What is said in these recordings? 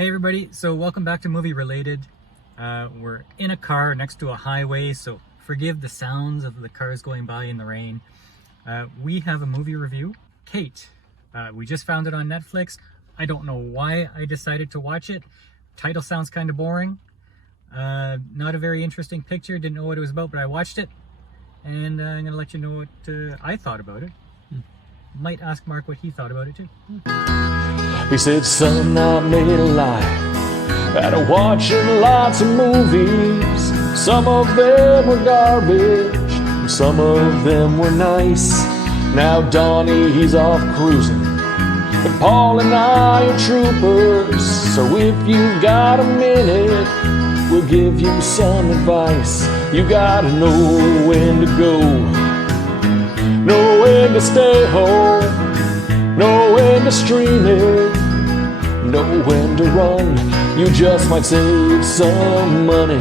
Hey everybody, so welcome back to Movie Related. We're in a car next to a highway, so forgive the sounds of the cars going by in the rain. We have a movie review. Kate, we just found it on Netflix. I don't know why I decided to watch it. Title sounds kind of boring. Not a very interesting picture, didn't know what it was about, but I watched it. And I'm going to let you know what I thought about it. Might ask Mark what he thought about it too. He said, son, I made a life out of watching lots of movies. Some of them were garbage, and some of them were nice. Now Donnie, he's off cruising, but Paul and I are troopers. So if you've got a minute, we'll give you some advice. You gotta know when to go, know when to stay home, know when to stream it, know when to run. You just might save some money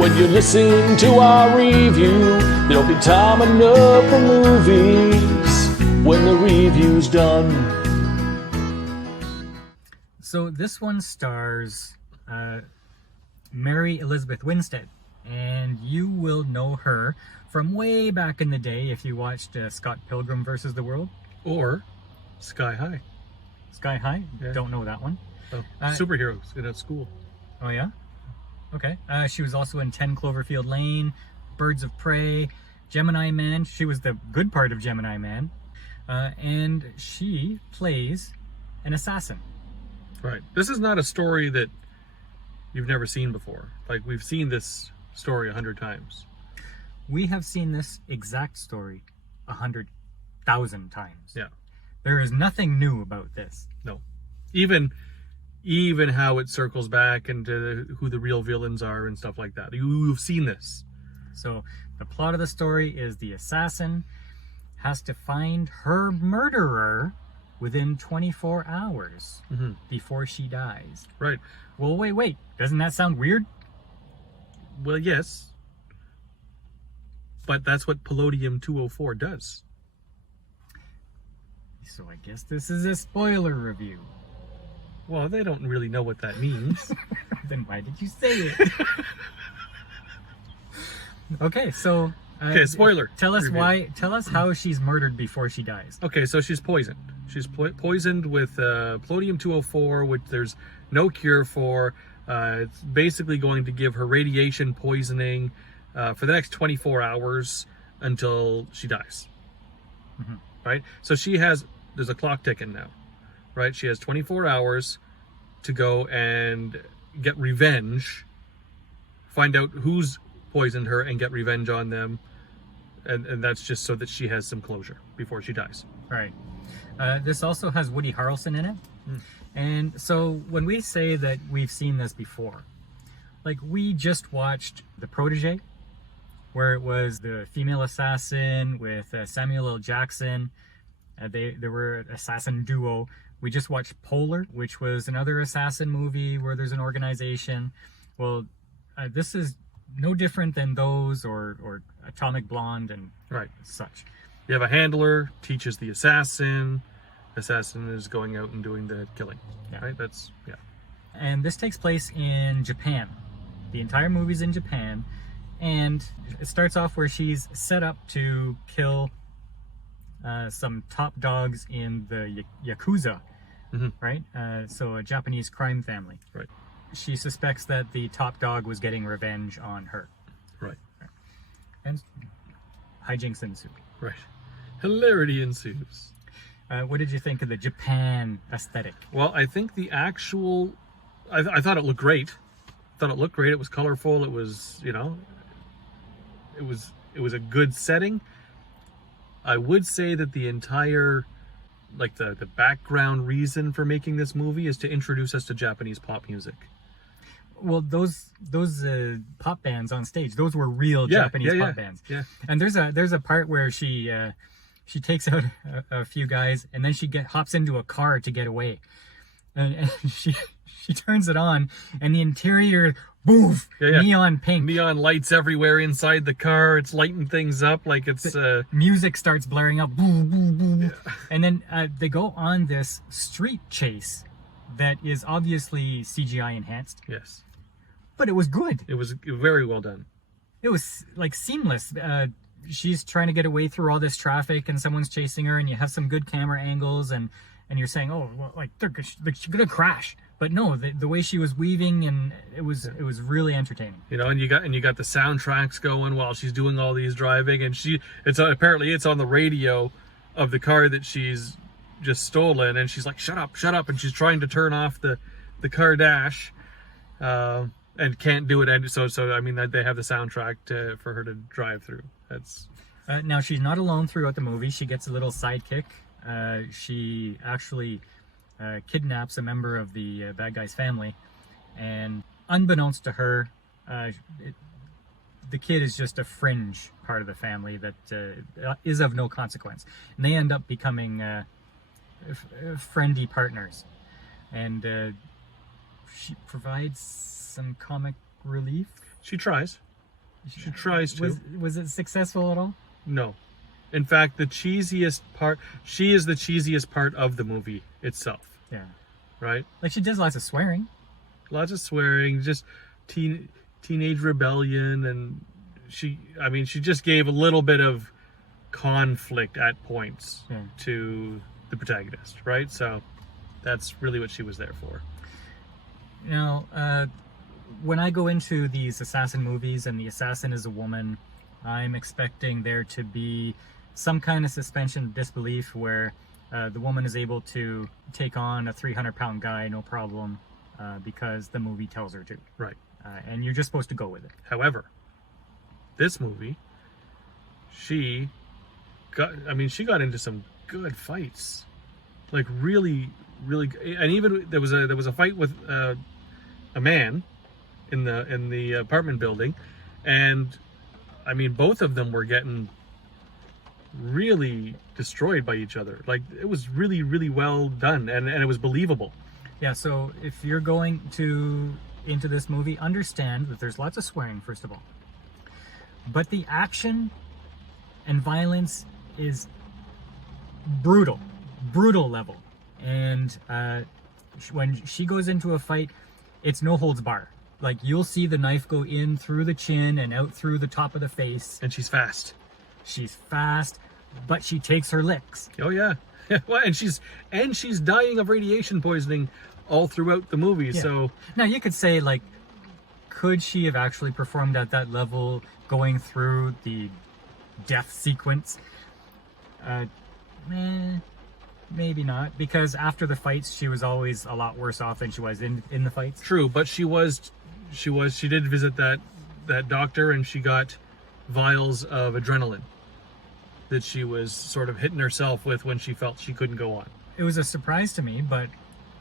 when you listen to our review. There'll be time enough for movies when the review's done. So this one stars Mary Elizabeth Winstead, and you will know her from way back in the day if you watched Scott Pilgrim vs. the World. Or Sky High. Sky High? Yeah. Don't know that one. Oh, superheroes in a school. Oh yeah? Okay. She was also in 10 Cloverfield Lane, Birds of Prey, Gemini Man. She was the good part of Gemini Man. And she plays an assassin. Right. This is not a story that you've never seen before. Like, we've seen this story 100 times. We have seen this exact story 100,000 times. Yeah. There is nothing new about this. No. Even how it circles back into who the real villains are and stuff like that. You've seen this. So the plot of the story is the assassin has to find her murderer within 24 hours before she dies. Right. Well, wait. Doesn't that sound weird? Well, yes. But that's what Polonium-204 does. So I guess this is a spoiler review. Well, they don't really know what that means. Then why did you say it? Okay, so... okay, spoiler. Tell us review. why. Tell us how she's murdered before she dies. Okay, so she's poisoned. She's poisoned with Polonium-204, which there's no cure for. It's basically going to give her radiation poisoning for the next 24 hours until she dies. Right? So there's a clock ticking now. Right? She has 24 hours to go and get revenge, find out who's poisoned her and get revenge on them. And that's just so that she has some closure before she dies. Right. This also has Woody Harrelson in it. And so when we say that we've seen this before, like we just watched The Protege, where it was the female assassin with Samuel L. Jackson. They were an assassin duo. We just watched Polar, which was another assassin movie where there's an organization. Well, this is no different than those or Atomic Blonde and such. You have a handler, teaches the assassin. Assassin is going out and doing the killing. Yeah. Right? That's, yeah. And this takes place in Japan. The entire movie's in Japan. And it starts off where she's set up to kill some top dogs in the Yakuza, right? So a Japanese crime family. Right. She suspects that the top dog was getting revenge on her. Right. And hijinks ensue. Right. Hilarity ensues. What did you think of the Japan aesthetic? Well, I think the actual... I thought it looked great. It was colorful. It was, it was a good setting. I would say that the entire, like the background reason for making this movie is to introduce us to Japanese pop music. Well, those pop bands on stage, those were real Japanese pop bands. Yeah. And there's a part where she takes out a few guys and then she hops into a car to get away, and she turns it on and the interior, boof, neon pink, neon lights everywhere inside the car. It's lighting things up like it's music starts blaring out, boom, boom, boom, and then they go on this street chase that is obviously CGI enhanced, Yes. but it was good. It was very well done. It was like seamless. She's trying to get away through all this traffic and someone's chasing her, and you have some good camera angles, and you're saying, oh, well, like she's gonna crash. But no, the way she was weaving, and it was really entertaining. You know, and you got the soundtracks going while she's doing all these driving, and apparently it's on the radio of the car that she's just stolen, and she's like, shut up, and she's trying to turn off the car dash, and can't do it. And so I mean, they have the soundtrack for her to drive through. That's now she's not alone throughout the movie. She gets a little sidekick. She actually kidnaps a member of the bad guy's family, and unbeknownst to her, the kid is just a fringe part of the family that is of no consequence, and they end up becoming friendly partners, and she provides some comic relief. She tries to. Was it successful at all? No. In fact, the cheesiest part, she is the cheesiest part of the movie itself. Yeah. Right? Like, she does lots of swearing. Lots of swearing, just teenage rebellion, and she just gave a little bit of conflict at points to the protagonist, right? So that's really what she was there for. Now, when I go into these assassin movies and the assassin is a woman, I'm expecting there to be some kind of suspension of disbelief where the woman is able to take on a 300-pound guy no problem because the movie tells her to. Right. And you're just supposed to go with it. However, this movie, she got into some good fights, like really, and even there was a fight with a man in the apartment building, and I mean, both of them were getting really destroyed by each other. Like, it was really, really well done, and it was believable. Yeah, so if you're going into this movie, understand that there's lots of swearing, first of all. But the action and violence is brutal level. And when she goes into a fight, it's no holds bar. Like, you'll see the knife go in through the chin and out through the top of the face. And she's fast. She's fast, but she takes her licks. Oh yeah. Well, and she's dying of radiation poisoning all throughout the movie. Yeah. So now you could say, like, could she have actually performed at that level going through the death sequence? Maybe not, because after the fights she was always a lot worse off than she was in the fights. True, but she did visit that doctor, and she got vials of adrenaline that she was sort of hitting herself with when she felt she couldn't go on. It was a surprise to me, but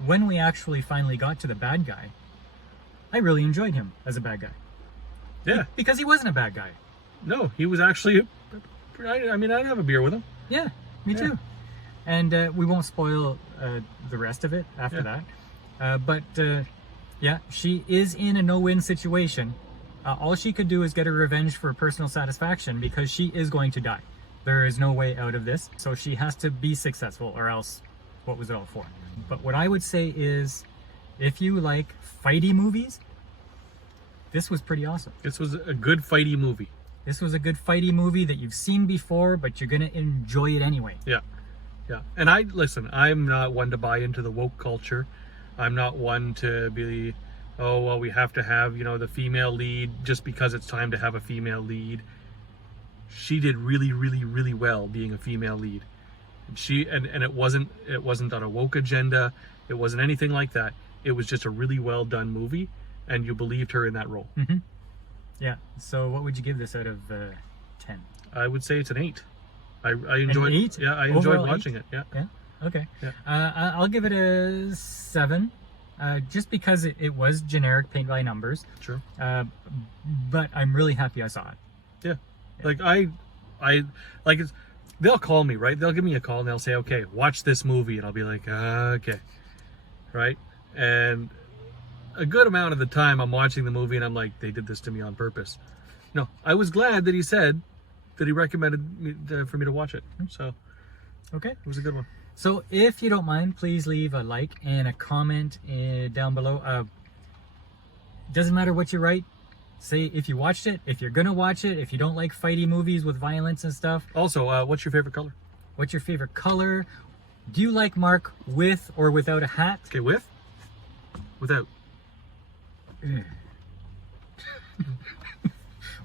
when we actually finally got to the bad guy, I really enjoyed him as a bad guy. Yeah. Because he wasn't a bad guy. No, he was actually, I mean, I'd have a beer with him. Yeah, me too. And we won't spoil the rest of it after that. But yeah, she is in a no-win situation. All she could do is get her revenge for personal satisfaction, because she is going to die. There is no way out of this. So she has to be successful, or else what was it all for? But what I would say is, if you like fighty movies, this was pretty awesome. This was a good fighty movie. This was a good fighty movie that you've seen before, but you're going to enjoy it anyway. Yeah. Yeah. And I'm not one to buy into the woke culture. I'm not one to be, oh, well, we have to have, the female lead just because it's time to have a female lead. She did really, really, really well being a female lead. And it wasn't on a woke agenda. It wasn't anything like that. It was just a really well done movie, and you believed her in that role. Mm-hmm. Yeah. So what would you give this out of 10? I would say it's an 8. I enjoyed. An 8? Yeah, I enjoyed Overall watching 8? it. Yeah. Yeah. Okay. Yeah. I'll give it a 7, just because it was generic paint by numbers. Sure. But I'm really happy I saw it. Yeah. Like they'll call me, right? They'll give me a call and they'll say, okay, watch this movie. And I'll be like, okay. Right. And a good amount of the time I'm watching the movie and I'm like, they did this to me on purpose. No, I was glad that he said that he recommended for me to watch it. So Okay. it was a good one. So if you don't mind, please leave a like and a comment down below. Doesn't matter what you write. Say if you watched it, if you're gonna watch it, if you don't like fighty movies with violence and stuff. Also, what's your favorite color? What's your favorite color? Do you like Mark with or without a hat? Okay, with? Without.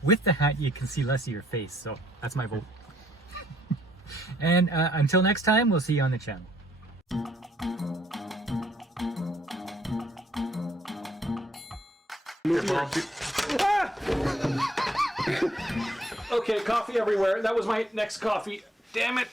With the hat, you can see less of your face, so that's my vote. And until next time, we'll see you on the channel. Okay, coffee everywhere. That was my next coffee. Damn it.